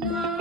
No.